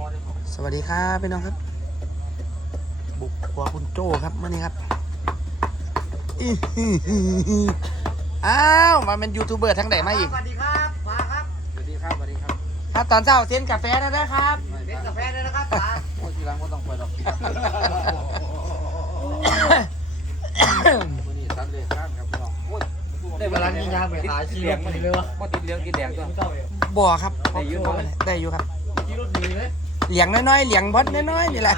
สวัสดีครับพี่น้องครับบุกครัวคุณโจ้ครับเมื่อนี้ครับอ้าวมาเป็นยูทูบเบอร์ทั้งไหนมาอีกสวัสดีครับป๋าครับสวัสดีครับสวัสดีครับครับตอนเช้าเซ็นกาแฟนะครับเล่นกาแฟเลยนะครับป๋าโอ้ยทีหลังก็ต้องเปิดหรอกวันนี้ตัดเลยครับครับพี่น้องโอ้ยได้เวลากินยาไปหาชีเลี้ยงมันเลยวะว่าติดเลี้ยงกินแดงก็บ่อครับได้อยู่ครับเหลียงน้อยๆเหลียงบอสน้อยๆนี่แหละ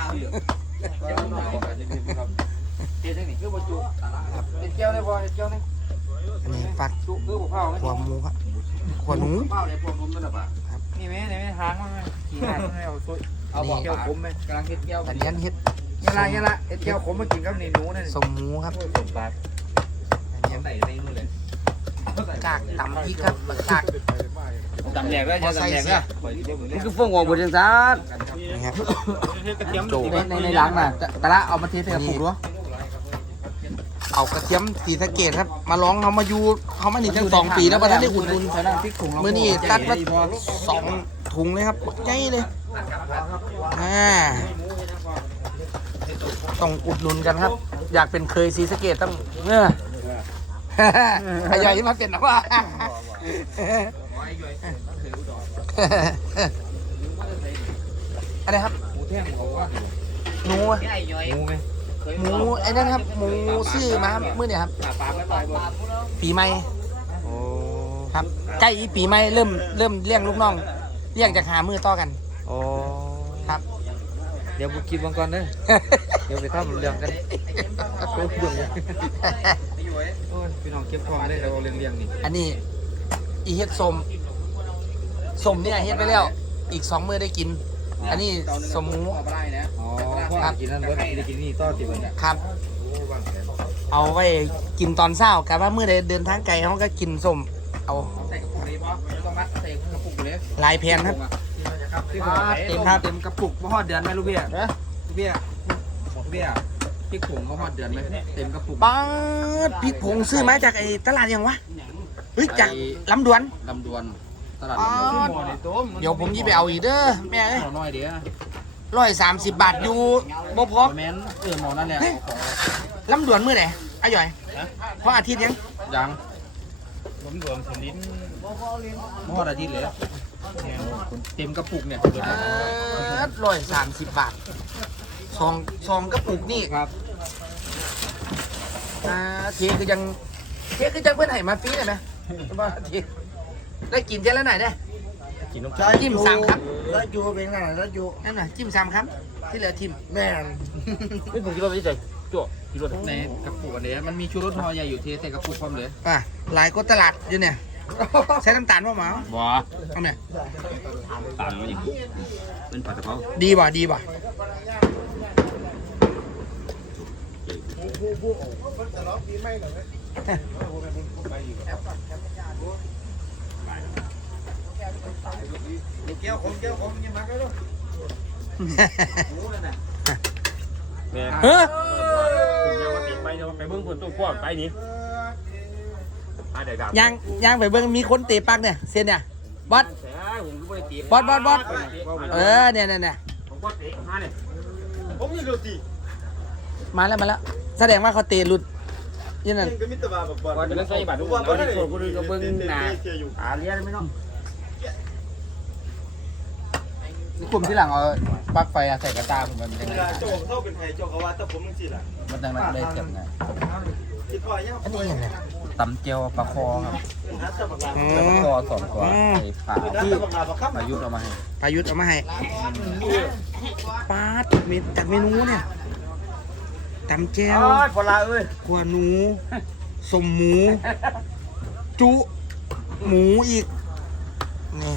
เจ๊นี่คือบ่จุเฮ็ดเกี๊ยวได้บ่เฮ็ดเกี๊ยวนี่อันนี้ฟักจุคือบ่เผาไหมหัวหมูครับหัวหนูเผาได้พวกนุ่มนั่นน่ะป่ะนี่แม่นี่แม่ทางมันขี้หน้ามันเอาซุยเอาบ่เกี๊ยวขมมั้ยกำลังเฮ็ดเกี๊ยวอันนี้เฮ็ดยังละเฮ็ดเกี๊ยวขมมากินกับนี่หนูนั่นสมหมูครับสมบัติอันนี้ใส่ในนู่นเลยกากตำพริกครับกากตำแหลกแล้วจะตำแหลกแล้วมันคือเฟื่องหัวบดจังซันนี่ครับโจในหลังน่ะแต่ละเอามาเทใส่กระปุกด้วยเอากระเทียมสีสะเกดครับมาร้องเขามาอยู่เขามาหนีทั้ง2 ปีแล้วประเทศได้อุ่นๆมื้อนี้ตัดมา2 ถุงเลยครับใหญ่เลยต้องอุดหนุนกันครับอยากเป็นเคยสีสะเกดต้องขยายมาเป็นนะว่าอะไรครับหนูหมูไอ้นั่นครับหมูซื้อมาเมื่อเนี่ยครับปีใหม่ครับใกล้ปีใหม่เริ่มเลี้ยงลูกน้องเลี้ยงจากหามือต่อกันครับเดี๋ยวบุกินบังก่อนเด้อเดี๋ยวไปทำเรื่องกันโอ้ยพี่น้องเก็บของได้เราเลี้ยงนี่อันนี้อีเฮ็ดสมเนี่ยเฮ็ดไปแล้วอีก2 มื้อได้กินอันนี้สมหมูครับกินนั่นเบิร์ดกินนี่ต่อติดเลยครับเอาไว้กินตอนเช้ากับว่าเมื่อใดเดินทางไกลเขาก็กินส้มเอาใส่กระปุกเลยป่ะต้องมัดใส่กระปุกเลยลายแพนครับเต็มกระปุกมาฮอดเดือนไหมลูกเบี้ยลูกเบี้ยพริกผงมาฮอดเดือนไหมเต็มกระปุกป๊าดพริกผงซื้อมาจากไอ้ตลาดยังวะเฮ้ยจากลำดวนตลาดลำดวนเดี๋ยวผมยี่ไปเอาอีกเด้อแม่เอ้ยน้อยเดียว 130 บาทอยู่บ่พอแม่นหมอนั่นแหละลำดวนมื้อไหนอาย่อยเพราะอาทิตย์ยังลำดวนคนลิ้นมอดอาทิตย์เลยเต็มกระปุกเนี่ย 130 บาทซองกระปุกนี่ครับเค้กคือยังเพื่อนให้มาฟรีเลยไหมว่าได้กินเท่าไหร่ได้จิ้ม3 ครับแล้วยูเป็นไงแล้วยูนั่นน่ะจิ้ม3 ครับที่เหลือทิมแม่ไม่ผมคิดว่าไม่ใช่จั่วคิดว่าในกระปุกอันนี้มันมีชูรสทอใหญ่อยู่เทใส่กระปุกพร้อมเลยหลายก็ตลาดอยู่เนี่ยใช้น้ำตาลป่ะหมาบ่เอาเนี่ยตาลมันเป็นผัดกะเพราดีบ่เกี๊ยวขมกินมาก็ได้เฮ้ยไปเบิ้งคนตัวกว้างไปนี่ยังไปเบิ้งมีคนเตะปักเนี่ยเซียนเนี่ยบอสเนี่ยผมก็เตะมาเนี่ยผมมีหลุดมาแล้วแสดงว่าเขาเตะหลุดยันนั่นว่าจะใส่บัตรทุกคนก็ดูก็เบิ้งหนาเลี้ยงไม่ต้องนี่กลุ่มที่หลังเอาปลั๊กไฟใส่กระตาผมมันยังไงโจกเท่าเป็นไทยโจกเขาว่าถ้าผมมึงสิล่ะมันดังนั้นเลยเจ็บไงอันนี้ยังไงตำเจียวปลาคอครับปลาคอ2 ตัวไอ้ผ่าที่พายุเอามาให้ปาดจากเมนูเนี่ยตำแจ่วพอละเอ้ยขวาหนูสมหมูจุหมูอีกนี่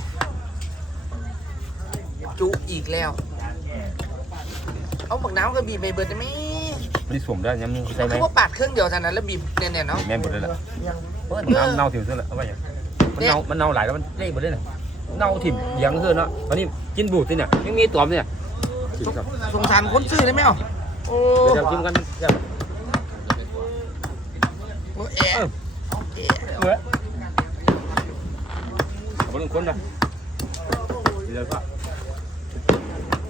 จุอีกแล้วเอาบักน้ำก็บีบไปเบิดได้ไหมไม่ได้สวมได้ยังมีใช่ไหมคือว่าปาดเครื่องเดียวเท่านั้นแล้วบีบเนี่ยเนาะแม่หมดเลยแหละน้ำเน่าถิ่มซะแล้วเอาไปอย่างมันเน่าหลายแล้วมันเละหมดเลยเนี่ยเน่าถิ่มยังเท่าเนาะตอนนี้กินบูดสิเนี่ยยังมีตัวเนี่ยสงสารคนซื้อเลยไหมอ่ะโอ้เดี๋ยวกินกันเดี๋ยวเอาไปลงคนนะเดี๋ยวก็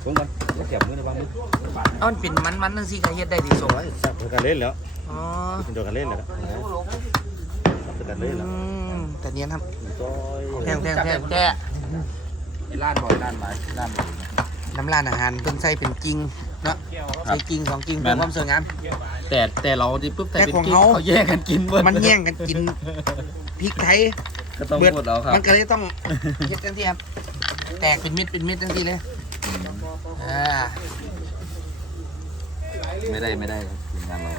ส่งกันเสียบมือในบ้านมือเอามันเป็นมันๆจังซี่ก็เฮ็ดได้ดีส่งสับกันเล่นแล้วอ๋อเป็นตัวกันเล่นแล้วสับกันเล่นแล้วแต่เนี้ยครับจอยแท้ไอ้ล้านบ่อยล้านไปล้านบ่อยน้ำร้านอาหารเพิ่นใส่เป็นกิ่งเนาะใส่กิ่ง2กิ่งเพื่อความสวยงามแต่เราดิปุ๊บแต่แต่เป็นของกิ๊กเขาเขาแย่งกันกินเบิดมันแย่งกันกินพริกไทยก็ต้องพูดเอาครับมันก็เลยต้องเฮ็ดจังซี่ครับแตกเป็นเม็ดจังซี่เลยอ่าไม่ได้ครับทีมงานเรา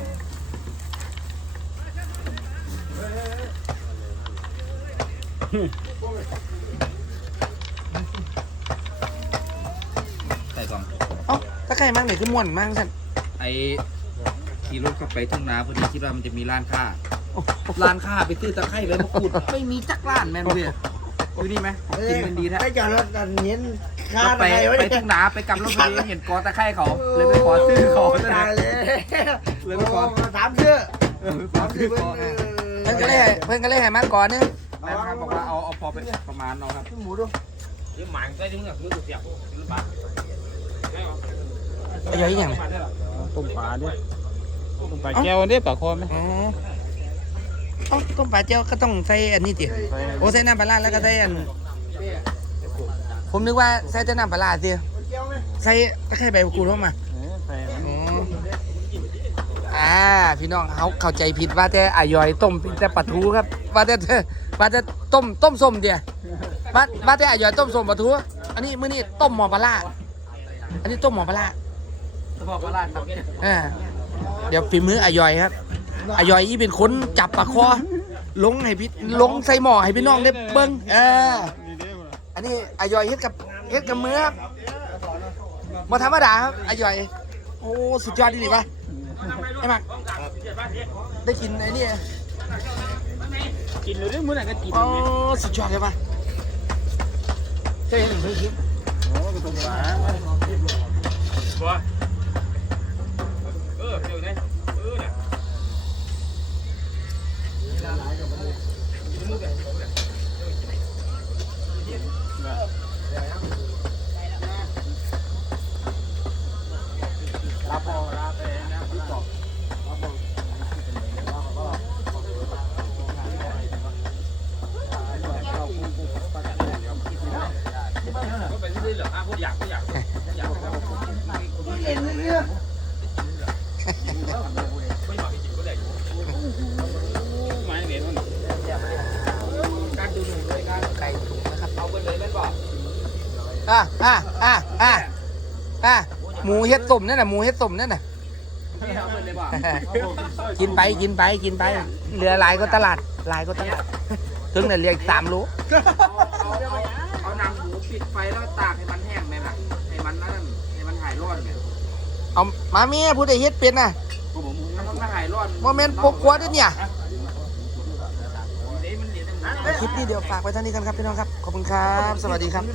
ใส่ก่อนเอ้าตะไคร้มากเลยคือม่วนมากสั่นไอ้ขี่รถเข้าไปทุ่งนาพอดีคิดว่ามันจะมีร้านค้าร้านค้าไปซื้อตะไคร้เลยมาขุดไม่มีจักร้านแม่นเพี่ดูนี่ไหมกินมันดีแท้ไอ้จอดรถอันเห็นค่าก็อะไปไรวะไปเนี่ยทุ่งนาไปกำรถพอดีเห็นกอตะไคร้เขาเลยไปขอซื้อเขาโอ้ตายเลยเลยไปขอโอ้ถามเสื้อขอซื้อเขาเพิ่นก็เลยให้มาก่อนนึงแม่ครับบอกว่าเอาพอไปประมาณเอาครับหมูดูยังหมางใส่ถึงมือเสียบหรือเปล่าเอาย่อยอีหยังต้มปลาด้วยต้มปลาแก้วเนี่ยปลาคอไหมอ๋อเอ้าต้มปลาเจียวก็ต้องใส่อันนี้ติโอ้ใส่น้ำปลาร้าแล้วก็ใส่อันผมนึกว่าใส่แต่น้ำปลาร้าสิใส่ตะไคร้ใบมะกรูดเข้ามาอ๋อพี่น้องเขาเข้าใจผิดว่าแต่อายอยต้มแต่ปลาทูครับว่าแต่ต้มส้มเดียวว่าแต่อายอยต้มส้มปลาทูอันนี้มื้อนี้ต้มหม้อปลาร้าอันนี้ต้มหม้อปลาร้าเฉพาะปลาร้าครับเดี๋ยวฝีมืออายอยครับอายอยอีเป็นคนจับปลาคอลงให้พี่ลงใส่หม้อให้พี่น้องได้เบิ้งอันนี้อายอยเฮ็ดกับมือครับมาธรรมดาครับอายอยโอ้สุดยอดดีป่ะไอ้หมักได้กินไอ้นี่กินเลยมื้อไหนก็กินโอ้สุดยอดเลยป่ะเคยเห็นเคยคิดบ่เดี๋ยวนี้เนี่ยเอ็นเรื่องไก่ถุงนะครับเอาไปเลยแม่นบอกหมูเฮ็ดต้มนั่นน่ะหมูเฮ็ดต้มนั่นน่ะเอาไปเลยบอกกินไปเหลือหลายก็ตลาดถึงเนี่ยเรียก3 โลเอาหนังหมูปิดไฟแล้วตากให้มันแห้งไหมล่ะให้มันนั่นให้มันหายร้อนเนี่ยเอามาเมียผู้ใดเฮ็ดเป็นน่ะมันหายร้อนโมเมนต์ปกครัวด้วยเนี่ยมันเดี๋ยวคลิปนี้เดี๋ยวฝากไว้เท่านี้กันครับพี่น้องครับ ขอบคุณครับ สวัสดีครับ